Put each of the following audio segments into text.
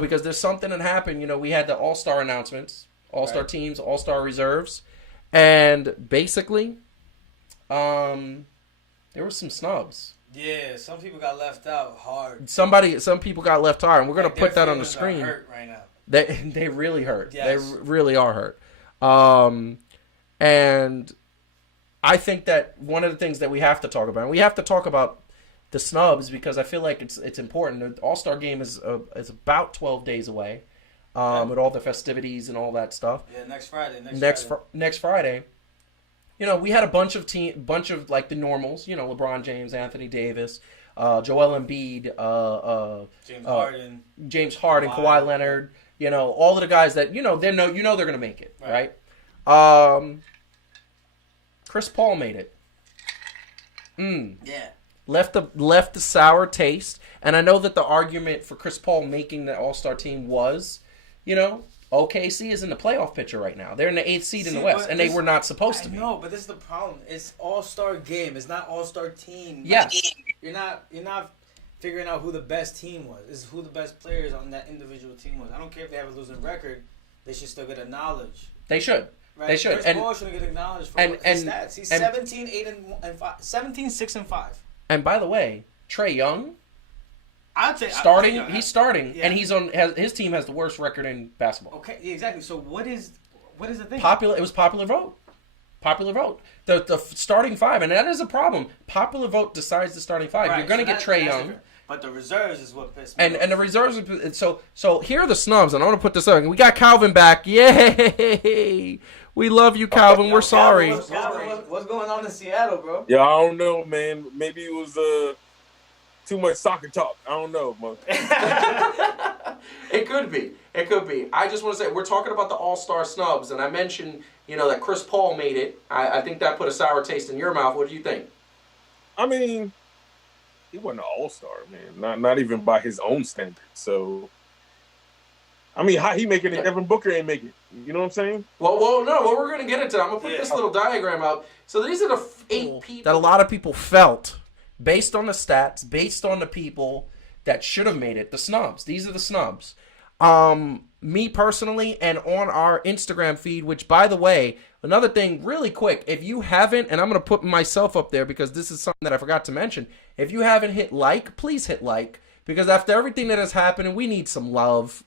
because there's something that happened. We had the All-Star announcements, All-Star teams, All-Star reserves, and basically, there were some snubs. Yeah, some people got left out hard. Some people got left hard, and we're gonna put that on the screen. Are hurt right now. They really hurt. Yes. They really are hurt. And I think that one of the things that we have to talk about, and we have to talk about the snubs because I feel like it's important. The All-Star game is about 12 days away, with all the festivities and all that stuff. Yeah, next Friday. Next Friday. We had a bunch of like the normals. LeBron James, Anthony Davis, Joel Embiid, James Harden, Kawhi Leonard. All of the guys that they're gonna make it, right? Chris Paul made it. Yeah. Left the sour taste, and I know that the argument for Chris Paul making the All-Star team was, OKC is in the playoff picture right now. They're in the 8th seed in the West, and they were not supposed to be. No, but this is the problem. It's All-Star game. It's not All-Star team. Yes. You're not figuring out who the best team was. It's who the best players on that individual team was. I don't care if they have a losing record. They should still get acknowledged. They should. Right? They should. Chris Paul should get acknowledged for his stats. He's 17-6-5. And by the way, Trae Young, starting. He's starting, and his team has the worst record in basketball. Okay, exactly. So what is the thing? It was popular vote. Popular vote. The starting five, and that is a problem. Popular vote decides the starting five. Right, You're going to get Trae Young. But the reserves is what pissed me off. And the reserves. So here are the snubs, and I want to put this up. We got Calvin back. Yay! We love you, Calvin. We're sorry. What's going on in Seattle, bro? Yeah, I don't know, man. Maybe it was too much soccer talk. I don't know, man. It could be. I just want to say, we're talking about the All-Star snubs, and I mentioned, that Chris Paul made it. I think that put a sour taste in your mouth. What do you think? I mean, he wasn't an All-Star, man. Not even by his own standards. So, I mean, how he making it? Devin Booker ain't making it. You know what I'm saying? Well, no. Well, we're going to get into that. I'm going to put this little diagram out. So these are the 8 people that a lot of people felt, based on the stats, based on the people that should have made it, the snubs. These are the snubs. Me personally, and on our Instagram feed, which, by the way, another thing really quick, if you haven't, and I'm going to put myself up there because this is something that I forgot to mention, if you haven't hit like, please hit like, because after everything that has happened, we need some love.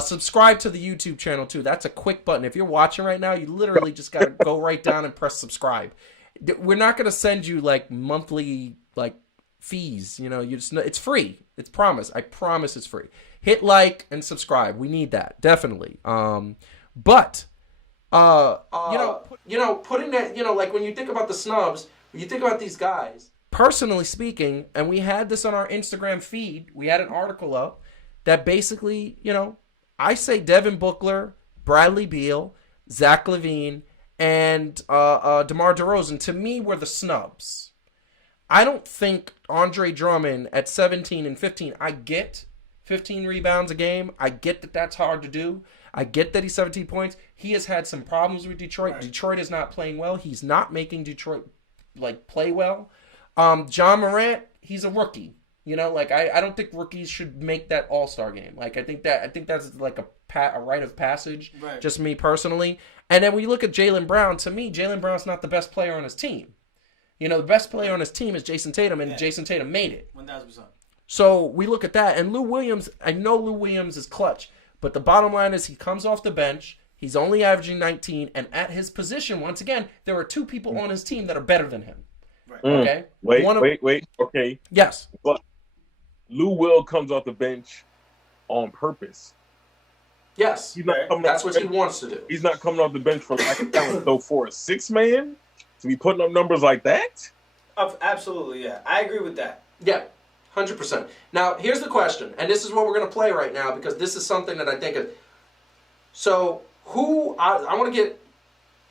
Subscribe to the YouTube channel, too. That's a quick button. If you're watching right now, you literally just got to go right down and press subscribe. We're not going to send you, monthly, fees. It's free. It's promise. I promise it's free. Hit like and subscribe. We need that. Definitely. Putting that, when you think about the snubs, when you think about these guys, personally speaking, and we had this on our Instagram feed, we had an article up that basically, I say Devin Booker, Bradley Beal, Zach LaVine, and DeMar DeRozan, to me, were the snubs. I don't think Andre Drummond at 17 and 15, I get 15 rebounds a game. I get that that's hard to do. I get that he's 17 points. He has had some problems with Detroit. Right. Detroit is not playing well. He's not making Detroit play well. John Morant, he's a rookie. I don't think rookies should make that All-Star game. I think that's a rite of passage. Right. Just me personally. And then when you look at Jaylen Brown, to me, Jaylen Brown's not the best player on his team. The best player on his team is Jason Tatum, and Jason Tatum made it. 1,000%. So we look at that, and Lou Williams, I know Lou Williams is clutch, but the bottom line is he comes off the bench, he's only averaging 19, and at his position, once again, there are 2 people on his team that are better than him. Right. Okay? Wait. Okay. Yes. But Lou Will comes off the bench on purpose. Yes. That's what he wants to do. He's not coming off the bench for lack of talent. So for a 6-man to be putting up numbers like that? Absolutely, yeah. I agree with that. Yeah. 100%. Now, here's the question, and this is what we're going to play right now because this is something that I think of. So, I want to get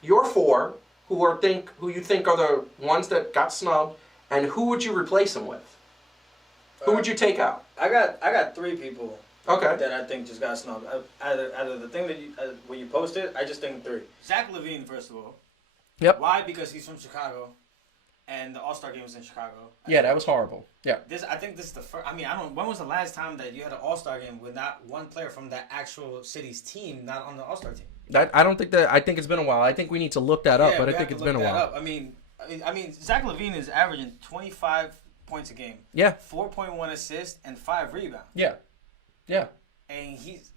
your 4 who you think are the ones that got snubbed, and who would you replace them with? Who would you take out? I got 3 people. Okay. That I think just got snubbed. Out of the thing that when you posted, I just think 3. Zach LaVine, first of all. Yep. Why? Because he's from Chicago. And the All-Star game was in Chicago. Yeah, that was horrible. Yeah. I think this is the first. I mean, when was the last time that you had an All-Star game with not one player from that actual city's team not on the All-Star team? I think it's been a while. I think we need to look that up, but I think it's been a while. I mean, Zach LaVine is averaging 25 points a game. Yeah. 4.1 assists and 5 rebounds. Yeah. Yeah. And he's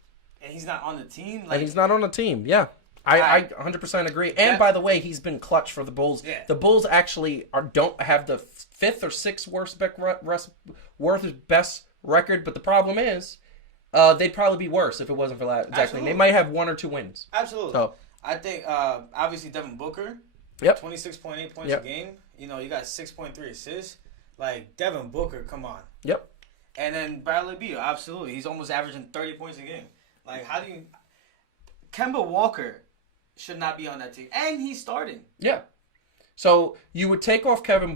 not on the team. And he's not on the team. Yeah. I 100% agree. And by the way, he's been clutch for the Bulls. Yeah. The Bulls actually don't have the 5th or 6th worst best record, but the problem is they'd probably be worse if it wasn't for that. Exactly. They might have 1 or 2 wins. Absolutely. So I think obviously Devin Booker, 26.8 points a game. You know, you got 6.3 assists. Like Devin Booker, come on. Yep. And then Bradley Beal, absolutely. He's almost averaging 30 points a game. Like, how do you... Kemba Walker should not be on that team. And he's starting. Yeah. So you would take off Kemba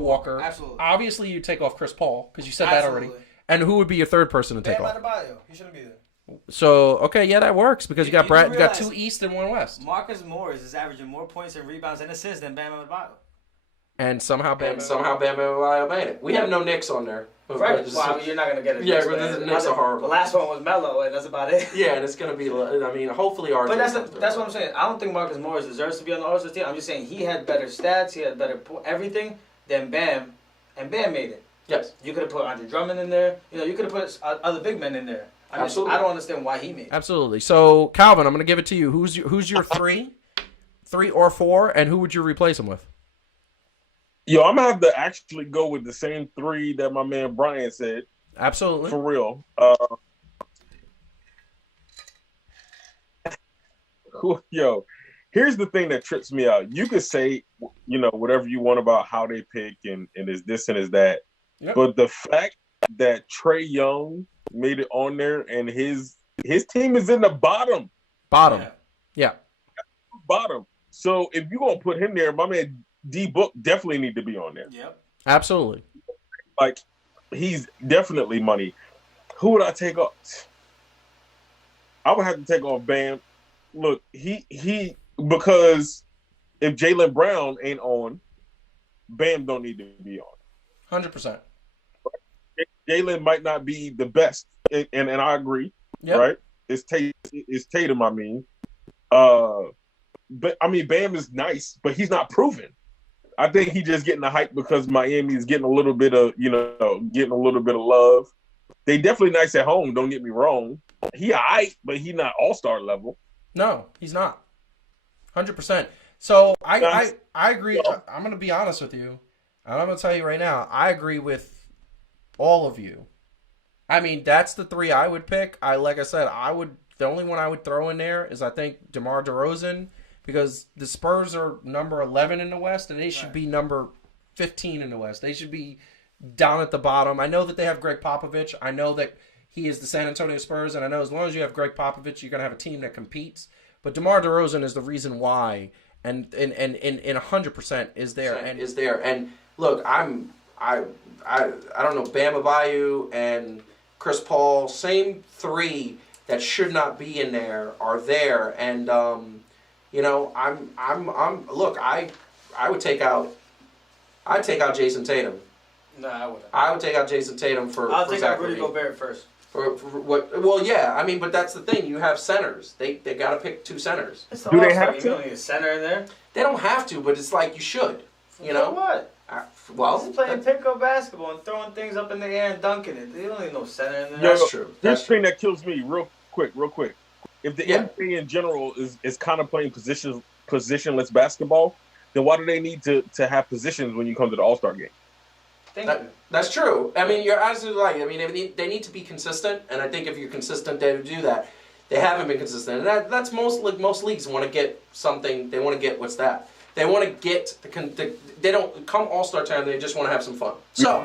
Walker. Absolutely. Obviously, you take off Chris Paul, because you said that already. And who would be your third person to take off? Bam Adebayo. He shouldn't be there. So, okay, yeah, that works, because you got 2 East and 1 West. Marcus Morris is averaging more points and rebounds and assists than Bam Adebayo. And somehow Bam Adebayo made it. We have no Knicks on there. Right. Well, I mean, you're not going to get it. Yeah, but the Knicks are horrible. The last one was Melo, and that's about it. Yeah, and it's going to be, I mean, hopefully RJ. But that's what I'm saying. I don't think Marcus Morris deserves to be on the All-Star team. I'm just saying he had better stats, he had better everything than Bam, and Bam made it. Yes. You could have put Andre Drummond in there. You know, you could have put other big men in there. Absolutely. I don't understand why he made it. Absolutely. So, Calvin, I'm going to give it to you. Who's your 3 or 4, and who would you replace him with? Yo, I'm going to have to actually go with the same 3 that my man Bryan said. Absolutely. For real. Yo, here's the thing that trips me out. You could say, you know, whatever you want about how they pick and is this and is that. Yep. But the fact that Trae Young made it on there and his team is in the bottom. Yeah. Bottom. So if you're going to put him there, my man D-Book definitely need to be on there. Yep. Absolutely. Like, he's definitely money. Who would I take off? I would have to take off Bam. Look, he because if Jaylen Brown ain't on, Bam don't need to be on. 100%. Jaylen might not be the best, and I agree. Yep. Right? It's Tatum. I mean, but I mean, Bam is nice, but he's not proven. I think he's just getting the hype because Miami is getting a little bit of love. They definitely nice at home. Don't get me wrong. He alright, but he not all-star level. No, he's not. 100%. So I agree. I'm going to be honest with you. And I'm going to tell you right now, I agree with all of you. I mean, that's the 3 I would pick. Like I said, the only one I would throw in there is I think DeMar DeRozan, because the Spurs are number 11 in the West, and they should be number 15 in the West. They should be down at the bottom. I know that they have Greg Popovich. I know that he is the San Antonio Spurs, and I know as long as you have Greg Popovich, you're going to have a team that competes. But DeMar DeRozan is the reason why, and 100% is there. And look, I don't know, Bam Adebayo and Chris Paul, same 3 that should not be in there are there, and you know, look, I would take out Jason Tatum. No, I wouldn't. I would take out Jason Tatum I'll take out Rudy Gobert first. For what? Well, yeah. I mean, but that's the thing. You have centers. They got to pick 2 centers. Do they have to? You don't need a center in there. They don't have to, but it's like you should. You know what? Well, he's playing pickup basketball and throwing things up in the air and dunking it. They don't need no center in there. That's true. This thing that kills me real quick. If the NBA in general is kind of playing positionless basketball, then why do they need to have positions when you come to the All-Star game? That's true. I mean, you're absolutely right. I mean, they need to be consistent, and I think if you're consistent, they would do that. They haven't been consistent, and that's most leagues want to get something. They want to get what's that? They want to get they don't come All-Star time. They just want to have some fun. So.